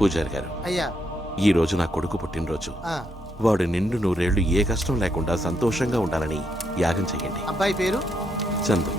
పూజారి గారు, అయ్యా. ఈ రోజు నా కొడుకు పుట్టినరోజు. వాడు నిండు నూరేళ్లు ఏ కష్టం లేకుండా సంతోషంగా ఉండాలని యాగం చెయ్యండి. అబ్బాయి పేరు చందు.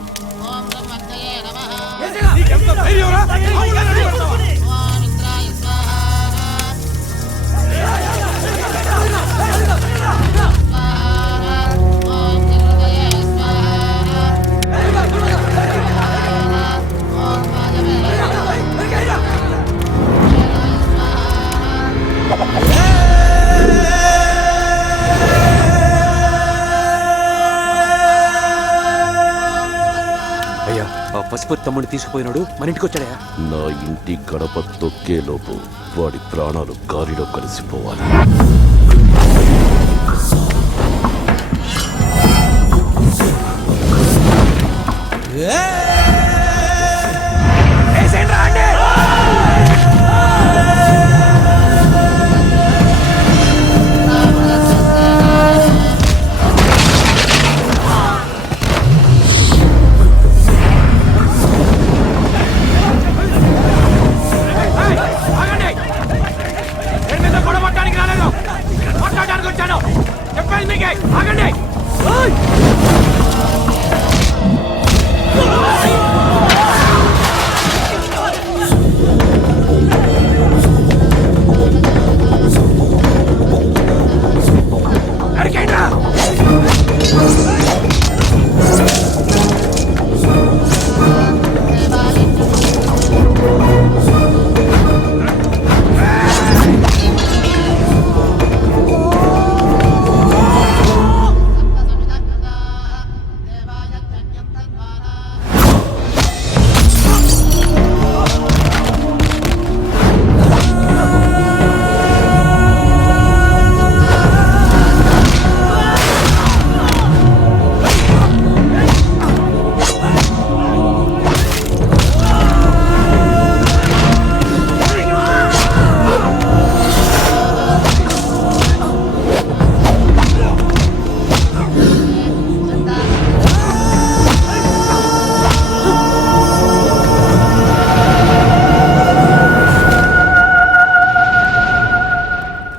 పశుపతి తమ్ముడిని తీసుకుపోయినాడు, మన ఇంటికి వచ్చాడా? నా ఇంటి గడప తొక్కే లోపు వాడి ప్రాణాలు గాలిలో కలిసిపోవాలి.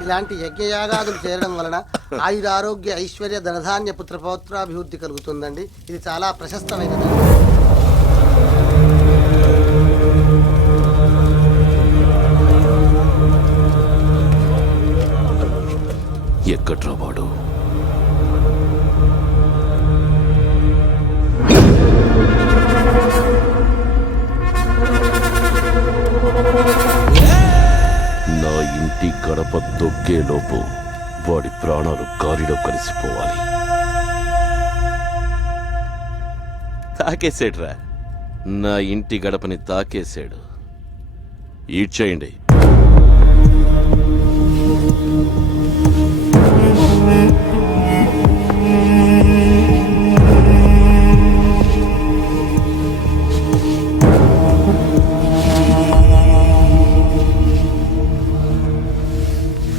ఇలాంటి యజ్ఞయాగాదులు చేరడం వలన ఆయుర ఆరోగ్య ఐశ్వర్య ధనధాన్య పుత్ర పౌత్రాభివృద్ధి కలుగుతుందండి. ఇది చాలా ప్రశస్తమైనది. ఎక్కడ్రా వాడు? నా ఇంటి గడప తొక్కే లోపు వాడి ప్రాణాలు గాలిలో కలిసిపోవాలి. తాకేసాడురా, నా ఇంటి గడపని తాకేశాడు. ఈడ్చేయండి.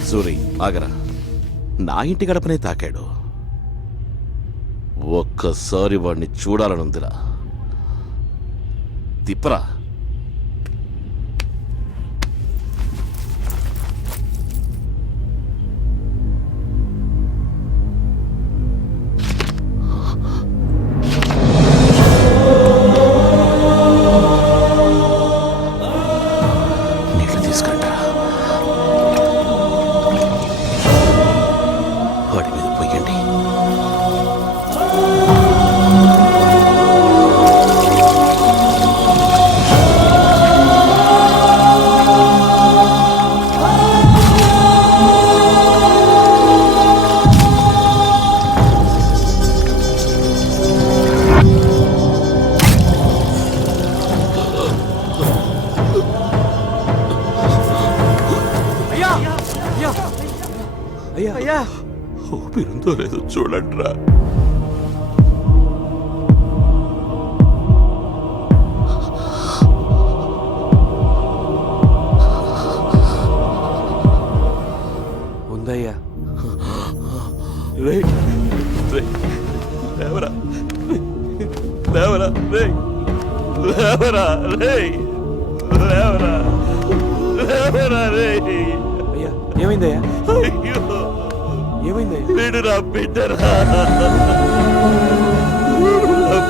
సూరి, ఆగరా. నా ఇంటి గడపనే తాకాడు. ఒక్కసారి వాడిని చూడాలనుందిరా. తిప్పరా. నీళ్ళు తీసుకుంటా. వాడి మీద పోయండి. ఊపిరుందో లేదో చూడండిరా. ఉందయ్యా. లేవరా, లేవరా, లేవరా, లేవరా, లేవరా, రే. అయ్యా ఏమైందయ్యా? అయ్యో ఏమైందయ్యా? వీడు నా బిడ్డరా, నా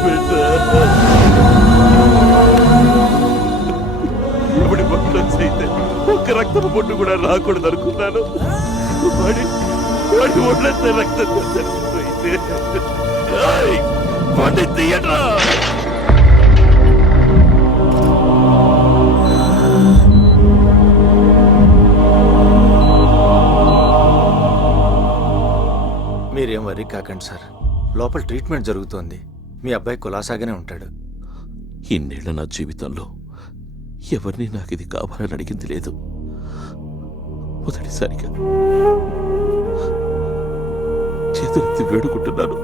బిడ్డ. ఇప్పుడు బొట్టు అయితే ఒక్క రక్తపు బొట్టు కూడా రాకూడదు అనుకున్నాను. వాడి ఒళ్ళంతా రక్తంతో చనిపోయింది. వాడిని తీయట్రా. మీరేం వరీ కాకండి సార్, లోపల ట్రీట్మెంట్ జరుగుతోంది. మీ అబ్బాయి కులాసాగానే ఉంటాడు. ఇన్నేళ్ల నా జీవితంలో ఎవరిని నాకు ఇది కావాలని అడిగింది లేదు. మొదటిసారిగా చేతులెత్తి వేడుకుంటున్నాను.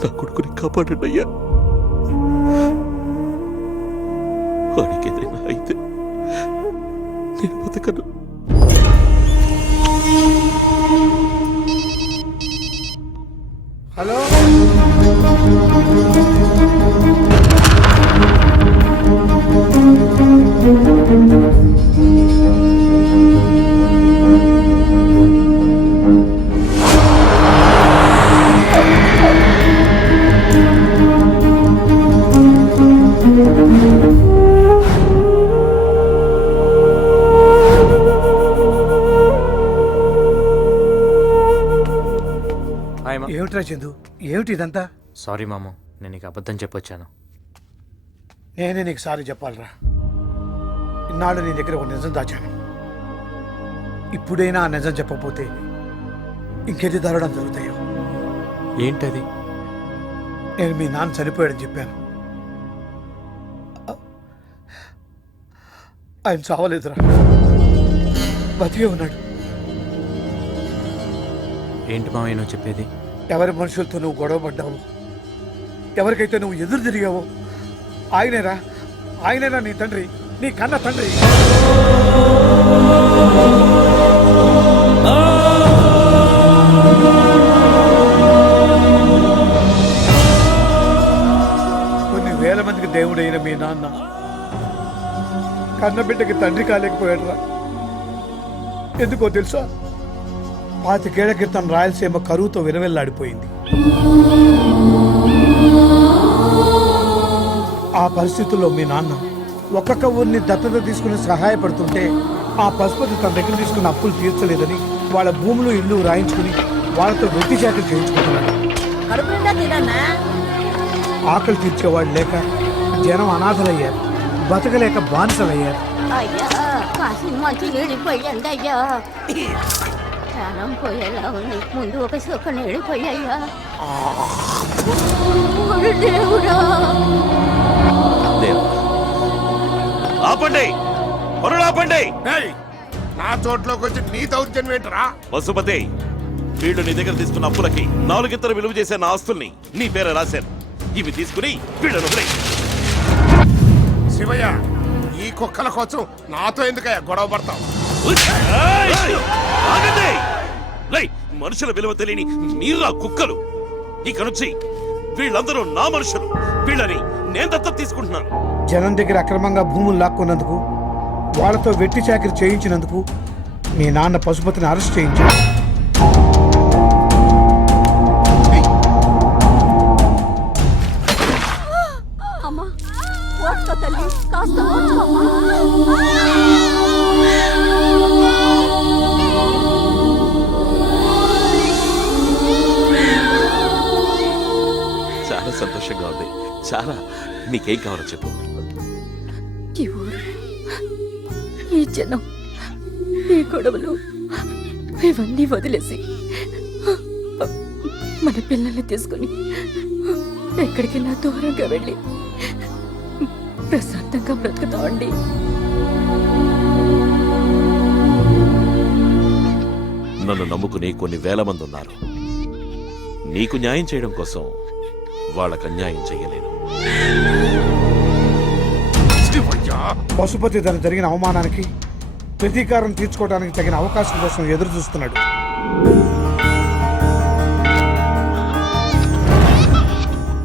నా కొడుకుని కాపాడండి అయ్యా. వాడికి ఏదైనా అయితే నేను బతకను. హలో, ఏమిట్రా చందు, ఏమిటి ఇదంతా? సారీ మామ, నేను నీకు అబద్ధం చెప్పొచ్చాను. నేనే నీకు సారీ చెప్పాలరా. ఇన్నాళ్ళు నీ దగ్గర ఒక నిజం దాచాను. ఇప్పుడైనా ఆ నిజం చెప్పకపోతే ఇంకెన్ని దారుణం జరుగుతాయో. ఏంటది? నేను మీ నాన్న చనిపోయాడని చెప్పాను. ఆయన చావలేదురా, బతికే ఉన్నాడు. ఏంటి మామయ్య నువ్వు చెప్పేది? ఎవరి మనుషులతో నువ్వు గొడవ పడ్డావు, ఎవరికైతే నువ్వు ఎదురు తిరిగావో ఆయనేరా నీ తండ్రి, నీ కన్న తండ్రి. కొన్ని వేల మందికి దేవుడైన మీ నాన్న కన్నబిడ్డకి తండ్రి కాలేకపోయాడురా. ఎందుకో తెలుసా? 25 ఏళ్ల క్రితం రాయలసీమ కరువుతో విలవెల్లాడిపోయింది. ఆ పరిస్థితుల్లో మీ నాన్న ఒక్కొక్క ఊరిని దత్తత తీసుకుని సహాయపడుతుంటే ఆ పశుపతి తన దగ్గర తీసుకున్న అప్పులు తీర్చలేదని వాళ్ళ భూములు ఇల్లు రాయించుకుని వాళ్ళతో వెట్టి చాకరీ చేయించుకుంటున్నాడు. ఆకలి తీర్చేవాడు లేక జనం అనాథలయ్యారు, బతకలేక బానిసలయ్యారు. ప్రాణం పోయేలా ఉంది. ముందు ఒక సుఖం వెళ్ళిపోయాయ్యా. దేవుడా, ఆపండి, ఆపండి. నా తోటలోకి వచ్చి నీ దౌర్జన్యం ఏంటరా? పశుపతి, వీళ్ళు నీ దగ్గర తీసుకున్న అప్పులకి 4 విలువ చేసే నా ఆస్తుల్ని నీ పేర రాశాను. ఇవి తీసుకుని వీళ్ళను వదిలేయ్. శివయ్య, ఈ కుక్కల కోసం నాతో ఎందుకయ్యా గొడవ పడతావు? ఆగండి! రేయ్, మనుషుల విలువ తెలియని మీరా కుక్కలు. ఇక నుంచి వీళ్ళందరూ నా మనుషులు. వీళ్ళని నేను దత్తత తీసుకుంటున్నాను. జనం దగ్గర అక్రమంగా భూములు లాక్కున్నందుకు, వాళ్ళతో వెట్టి చాకరీ చేయించినందుకు మీ నాన్న పశుపతిని అరెస్ట్ చేయించాడు. అమ్మా ఓర్చుకో తల్లి, కాస్త ఓర్చుకోమ్మా. చాలా సంతోషంగా ఉంది. చాలా. నీకేం కావాలో చెప్పు. ఈ ఊరు, ఈ జనం, ఈ గొడవలు ఇవన్నీ వదిలేసి మన పిల్లల్ని తీసుకుని ఎక్కడికైనా దూరంగా వెళ్ళి ప్రశాంతంగా బ్రతుకుతామండి. నన్ను నమ్ముకుని కొన్ని వేల మంది ఉన్నారు. నీకు న్యాయం చేయడం కోసం వాళ్ళకు అన్యాయం చెయ్యలేను. పశుపతి తను జరిగిన అవమానానికి ప్రతీకారం తీర్చుకోవడానికి తగిన అవకాశం కోసం ఎదురు చూస్తున్నాడు.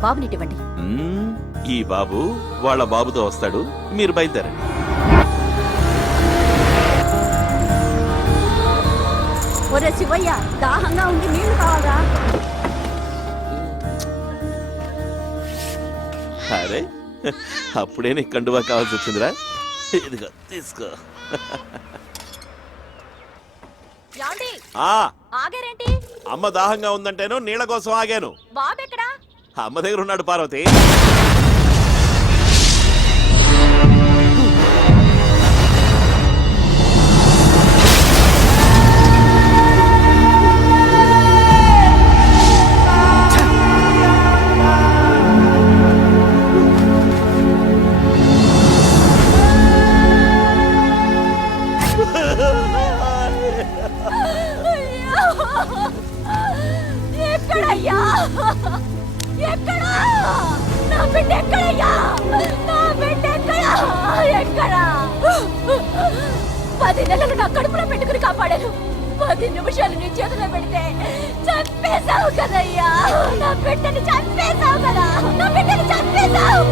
బాబునివ్వండి. ఈ బాబు వాళ్ళ బాబుతో వస్తాడు. మీరు బయలుదేరండి. ఒరే శివయ్య, దాహంగా ఉంది, నీళ్లు కావాలా? అరే అప్పుడే నీకు కండువా కావాల్సి వచ్చిందిరా. ఇదిగో తీసుకో. యాండి, ఆ ఆగారేంటి? అమ్మ దాహంగా ఉందంటేను నీళ్ళ కోసం ఆగాను. బాబు ఎక్కడా? అమ్మ దగ్గర ఉన్నాడు పార్వతి. ఎక్కడయ్యా? ఎక్కడా? నా బిడ్డ ఎక్కడయ్యా? నా బిడ్డ ఎక్కడా? ఎక్కడా? 10 నెలలు నా కడుపులో పెట్టుకుని కాపాడాను. 10 నిమిషాలు నీ చేతిలో పెడితే చంపేశావు కదయ్యా. నా బిడ్డని చంపేశావు కదా. నా బిడ్డని చంపేశావు.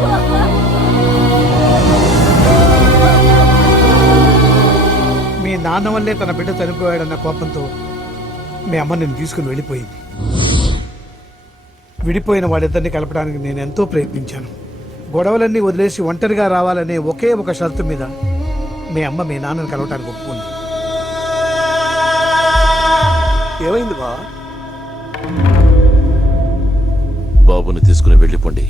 మీ నాన్న వల్లే తన బిడ్డ చనిపోయాడన్న కోపంతో మీ అమ్మ నేను తీసుకుని వెళ్ళిపోయింది. విడిపోయిన వాళ్ళిద్దరిని కలపడానికి నేను ఎంతో ప్రయత్నించాను. గొడవలన్నీ వదిలేసి ఒంటరిగా రావాలనే ఒకే ఒక షరతు మీద మీ అమ్మ మీ నాన్నని కలవటానికి ఒప్పుకుంది. ఏమైంది బా? బాబుని తీసుకుని వెళ్ళిపోండి.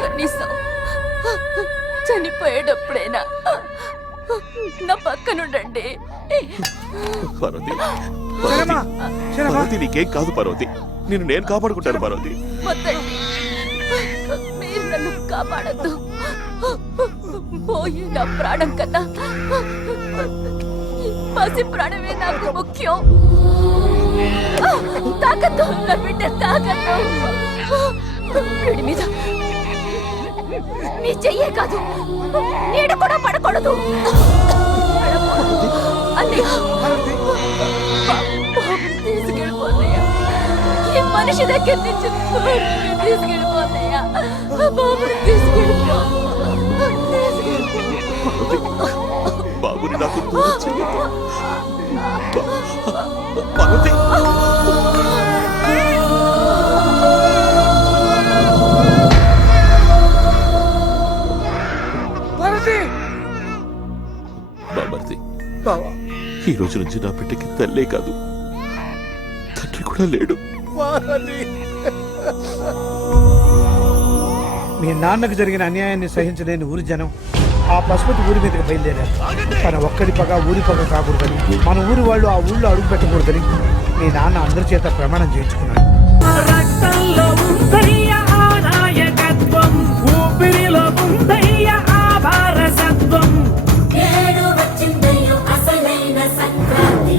కనీసం చనిపోయేటప్పుడైనా నా పక్కనుండండి. పార్వతి, పార్వతి నీకేం కాదు పార్వతి. నేను కాపాడుకుంటాను పార్వతి. వద్దండి, మీరు నన్ను కాపాడద్దు. పోయి నా ప్రాణం కన్నా పసి ప్రాణమే నాకు ముఖ్యం. తాకద్దు, నా బిడ్డ తాకద్దు. వీడి మీద నీ చెయ్యే కాదు, నీడ కూడా పడకూడదు. అన్నయ్య, తీసుకెళ్ళిపోతాయా? ఈ మనిషి దగ్గర నుంచి తీసుకెళ్ళిపోతాయా? బాబుని తీసుకెళ్ళిపో. బాబుని నాకు దూరం చెయ్యొద్దు. పార్వతి, బాబర్తి, ఈ రోజు నుంచి నా బిడ్డకి తల్లే కాదు, తండ్రి కూడా లేడు. మీ నాన్నకు జరిగిన అన్యాయాన్ని సహించలేని ఊరి జనం ఆ పశుపతి ఊరి మీదకి బయలుదేరారు. తన ఒక్కడి పగ ఊరి పగ కాకూడదని, మన ఊరి వాళ్ళు ఆ ఊళ్ళో అడుగు పెట్టకూడదని మీ నాన్న అందరి చేత ప్రమాణం చేయించుకున్నాడు. రక్తంలో ఉందయ్య ఆ నాయకత్వం, ఊపిరిలో ఉందయ్య ఆ వారసత్వం. వచ్చిందయ్యో అసలైన సంక్రాంతి.